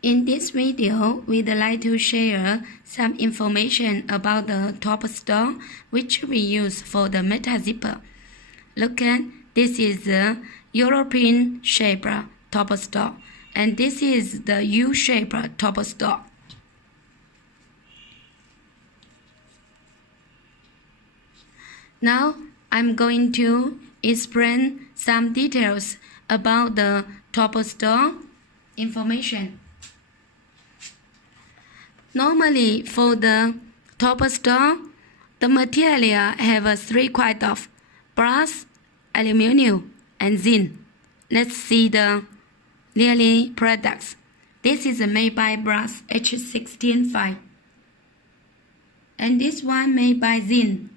In this video, we'd like to share some information about the top store which we use for the meta zipper. Look at this is the European shape top store, and this is the U shape top store. Now I'm going to explain some details about the top store information. Normally, for the top store, the material have three kinds of brass, aluminum, and zinc. Let's see the Li products. This is made by brass H165, and this one made by zinc,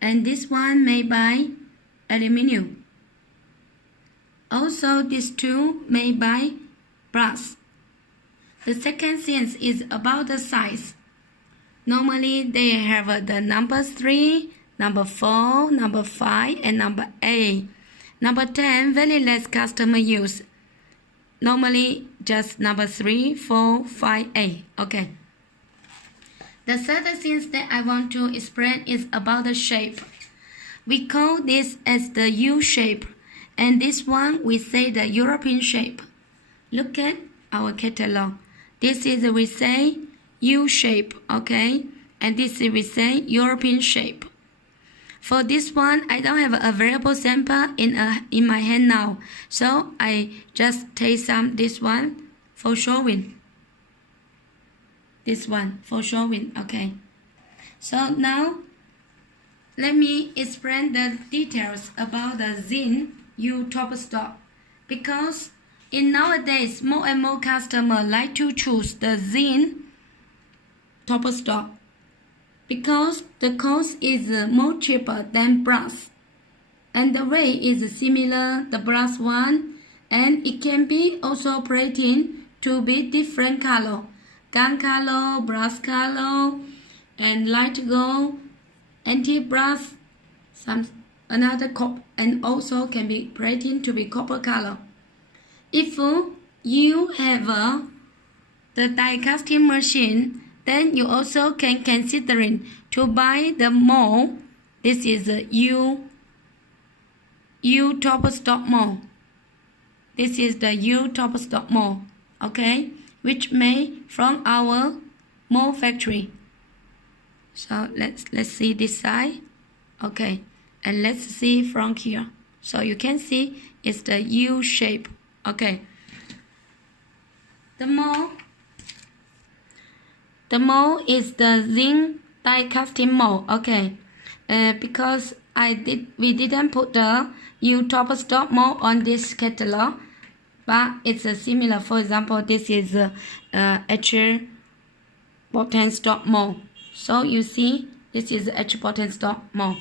and this one made by aluminum. Also, these two made by brass. The second thing is about the size. Normally, they have the number 3, number 4, number 5, and number 8. Number 10, very less customer use. Normally, just number 3, 4, 5, 8. Okay. The third thing that I want to explain is about the shape. We call this as the U shape, and this one we say the European shape. Look at our catalog. This is we say U shape, okay? And this is we say European shape. For this one, I don't have a available sample in my hand now, so I just take some this one for showing. This one for showing, okay? So now, let me explain the details about the zinc U top stock, because in nowadays, more and more customers like to choose the zinc top stock because the cost is more cheaper than brass, and the weight is similar the brass one, and it can be also printed to be different color, gun color, brass color, and light gold, anti-brass, some another copper, and also can be printed to be copper color. If you have the die casting machine, then you also can consider to buy the mold. This is a U top stock mold. This is the U top stock mold, okay, which made from our mold factory. So let's see this side, okay, and let's see from here. So you can see it's the U shape. Okay, the mold is the zinc die casting mold. Okay, because we didn't put the U top stock mold on this catalog, but it's similar. For example, this is H bottom stock mold. So you see, this is H bottom stock mold.